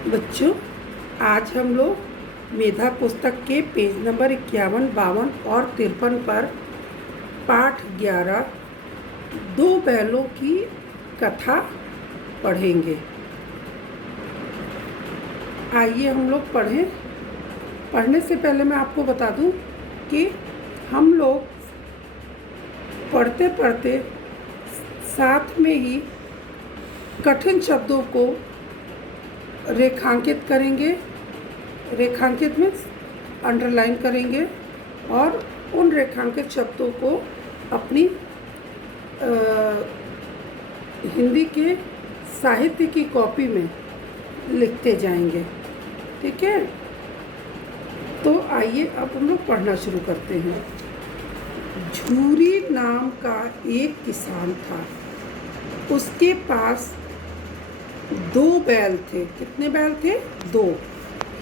बच्चों, आज हम लोग मेधा पुस्तक के पेज नंबर 51, 52 और 53 पर पाठ 11 दो बैलों की कथा पढ़ेंगे। आइए हम लोग पढ़ें। पढ़ने से पहले मैं आपको बता दूं कि हम लोग पढ़ते पढ़ते साथ में ही कठिन शब्दों को रेखांकित करेंगे। रेखांकित में अंडरलाइन करेंगे और उन रेखांकित शब्दों को अपनी हिंदी के साहित्य की कॉपी में लिखते जाएंगे। ठीक है, तो आइए अब हम लोग पढ़ना शुरू करते हैं। झूरी नाम का एक किसान था। उसके पास दो बैल थे। कितने बैल थे? दो,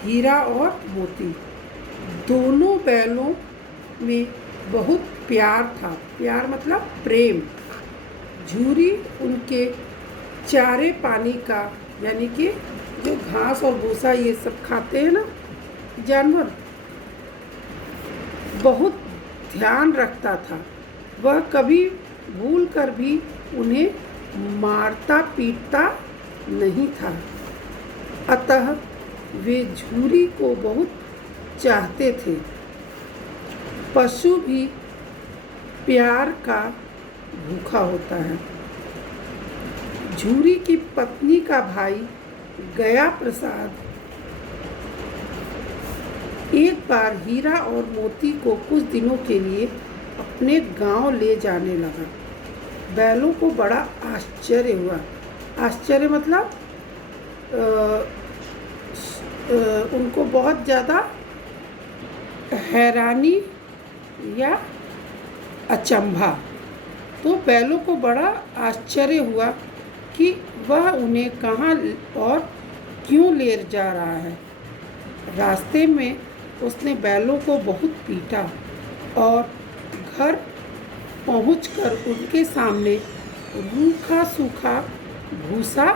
हीरा और मोती। दोनों बैलों में बहुत प्यार था। प्यार मतलब प्रेम। झूरी उनके चारे पानी का, यानी कि जो घास और भूसा ये सब खाते हैं ना जानवर, बहुत ध्यान रखता था। वह कभी भूल कर भी उन्हें मारता पीटता नहीं था। अतः वे झूरी को बहुत चाहते थे। पशु भी प्यार का भूखा होता है। झूरी की पत्नी का भाई गया प्रसाद एक बार हीरा और मोती को कुछ दिनों के लिए अपने गांव ले जाने लगा। बैलों को बड़ा आश्चर्य हुआ। आश्चर्य मतलब उनको बहुत ज़्यादा हैरानी या अचंभा। तो बैलों को बड़ा आश्चर्य हुआ कि वह उन्हें कहाँ और क्यों ले जा रहा है। रास्ते में उसने बैलों को बहुत पीटा और घर पहुंचकर उनके सामने रूखा सूखा भूसा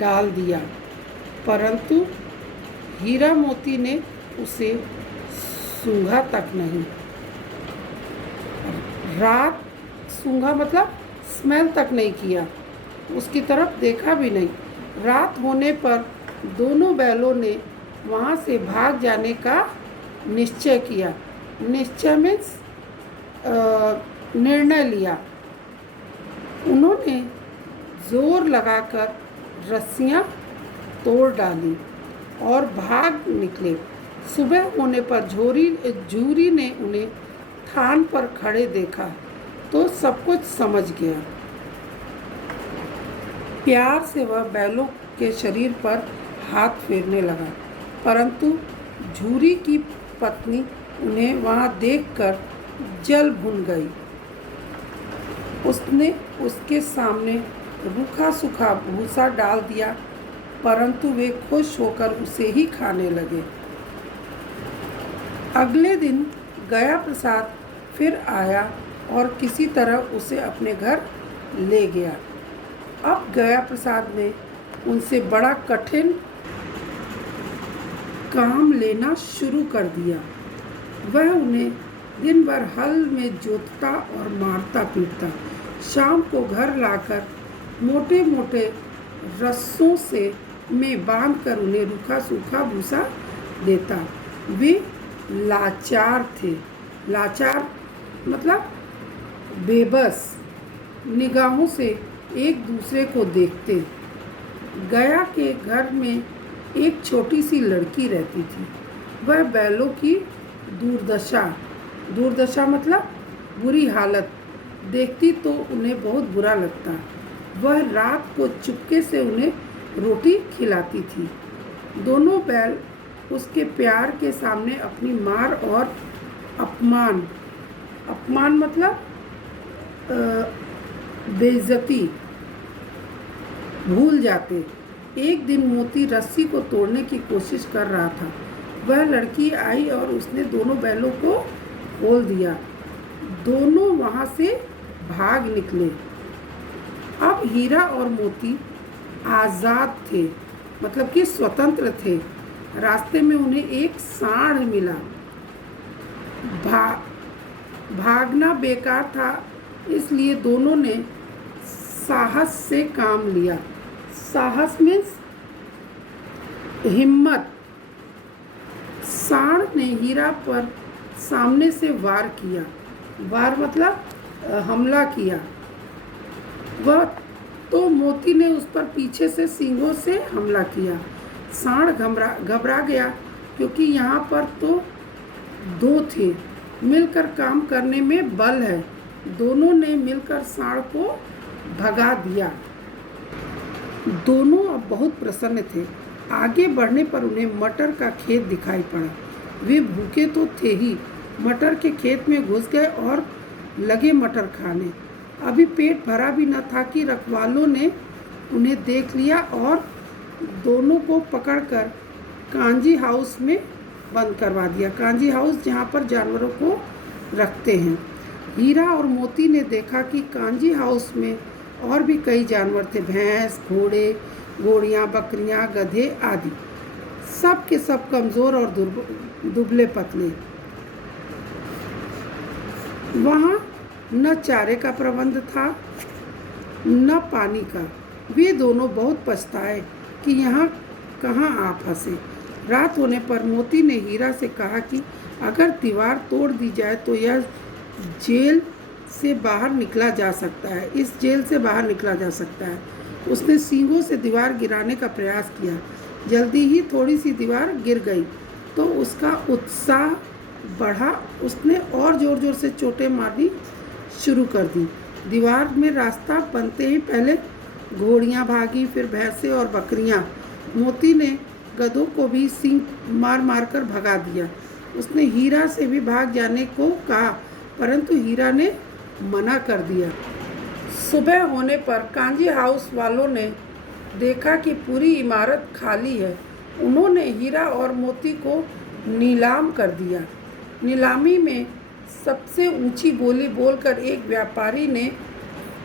डाल दिया, परंतु हीरा मोती ने उसे सूंघा तक नहीं। रात सूंघा मतलब स्मेल तक नहीं किया, उसकी तरफ देखा भी नहीं। रात होने पर दोनों बैलों ने वहाँ से भाग जाने का निश्चय किया। निश्चय मीन्स निर्णय लिया। उन्होंने जोर लगाकर रस्सियाँ तोड़ डाली और भाग निकले। सुबह होने पर झूरी ने उन्हें थान पर खड़े देखा तो सब कुछ समझ गया। प्यार से वह बैलों के शरीर पर हाथ फेरने लगा, परंतु झूरी की पत्नी उन्हें वहाँ देखकर जल भुन गई। उसने उसके सामने रूखा सूखा भूसा डाल दिया, परंतु वे खुश होकर उसे ही खाने लगे। अगले दिन गया प्रसाद फिर आया और किसी तरह उसे अपने घर ले गया। अब गया प्रसाद ने उनसे बड़ा कठिन काम लेना शुरू कर दिया। वह उन्हें दिन भर हल में जोतता और मारता पीटता। शाम को घर लाकर मोटे मोटे रस्सों से में बांधकर उन्हें रूखा सूखा भूसा देता। वे लाचार थे। लाचार मतलब बेबस निगाहों से एक दूसरे को देखते। गया के घर में एक छोटी सी लड़की रहती थी। वह बैलों की दूरदशा मतलब बुरी हालत देखती तो उन्हें बहुत बुरा लगता। वह रात को चुपके से उन्हें रोटी खिलाती थी। दोनों बैल उसके प्यार के सामने अपनी मार और अपमान मतलब बेइज्जती भूल जाते। एक दिन मोती रस्सी को तोड़ने की कोशिश कर रहा था। वह लड़की आई और उसने दोनों बैलों को खोल दिया। दोनों वहाँ से भाग निकले। अब हीरा और मोती आज़ाद थे। मतलब कि स्वतंत्र थे। रास्ते में उन्हें एक सांड मिला। भागना बेकार था, इसलिए दोनों ने साहस से काम लिया। साहस मीन्स हिम्मत। सांड ने हीरा पर सामने से वार किया। वार मतलब हमला किया। वह तो मोती ने उस पर पीछे से सींगों से हमला किया। सांड घबरा गया, क्योंकि यहाँ पर तो दो थे। मिलकर काम करने में बल है। दोनों ने मिलकर सांड को भगा दिया। दोनों अब बहुत प्रसन्न थे। आगे बढ़ने पर उन्हें मटर का खेत दिखाई पड़ा। वे भूखे तो थे ही, मटर के खेत में घुस गए और लगे मटर खाने। अभी पेट भरा भी न था कि रखवालों ने उन्हें देख लिया और दोनों को पकड़कर कांजी हाउस में बंद करवा दिया। कांजी हाउस जहाँ पर जानवरों को रखते हैं। हीरा और मोती ने देखा कि कांजी हाउस में और भी कई जानवर थे। भैंस, घोड़े, घोड़ियाँ, बकरियाँ, गधे आदि। सब के सब कमज़ोर और दुबले पतले। वहाँ न चारे का प्रबंध था न पानी का। वे दोनों बहुत पछताए कि यहाँ कहाँ आ फंसे। रात होने पर मोती ने हीरा से कहा कि अगर दीवार तोड़ दी जाए तो यह जेल से बाहर निकला जा सकता है। इस जेल से बाहर निकला जा सकता है। उसने सींगों से दीवार गिराने का प्रयास किया। जल्दी ही थोड़ी सी दीवार गिर गई तो उसका उत्साह बढ़ा। उसने और ज़ोर ज़ोर से चोटें मारनी शुरू कर दी। दीवार में रास्ता बनते ही पहले घोड़ियाँ भागी, फिर भैंसें और बकरियाँ। मोती ने गधों को भी सींग मार मार कर भगा दिया। उसने हीरा से भी भाग जाने को कहा, परंतु हीरा ने मना कर दिया। सुबह होने पर कांजी हाउस वालों ने देखा कि पूरी इमारत खाली है। उन्होंने हीरा और मोती को नीलाम कर दिया। नीलामी में सबसे ऊंची बोली बोलकर एक व्यापारी ने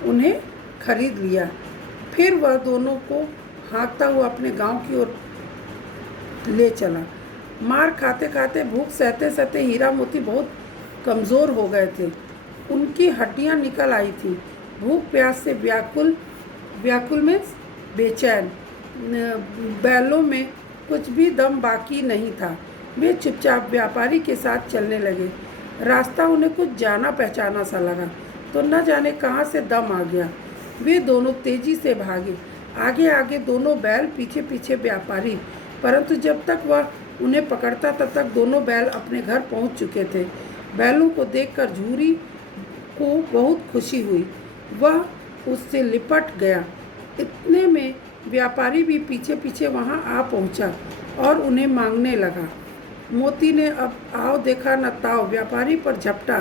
उन्हें खरीद लिया। फिर वह दोनों को हाँकता हुआ अपने गांव की ओर ले चला। मार खाते खाते, भूख सहते सहते हीरा मोती बहुत कमज़ोर हो गए थे। उनकी हड्डियां निकल आई थी। भूख प्यास से व्याकुल में बेचैन। बैलों में कुछ भी दम बाकी नहीं था। वे चुपचाप व्यापारी के साथ चलने लगे। रास्ता उन्हें कुछ जाना पहचाना सा लगा, तो न जाने कहाँ से दम आ गया। वे दोनों तेजी से भागे। आगे आगे दोनों बैल, पीछे पीछे व्यापारी। परंतु जब तक वह उन्हें पकड़ता तब तक दोनों बैल अपने घर पहुंच चुके थे। बैलों को देखकर झूरी को बहुत खुशी हुई। वह उससे लिपट गया। इतने में व्यापारी भी पीछे पीछे वहां आ पहुंचा और उन्हें मांगने लगा। मोती ने अब आओ देखा न ताओ व्यापारी पर झपटा।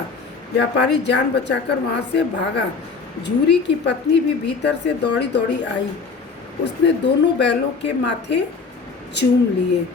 व्यापारी जान बचाकर वहां से भागा। झूरी की पत्नी भी भीतर से दौड़ी दौड़ी आई। उसने दोनों बैलों के माथे चूम लिए।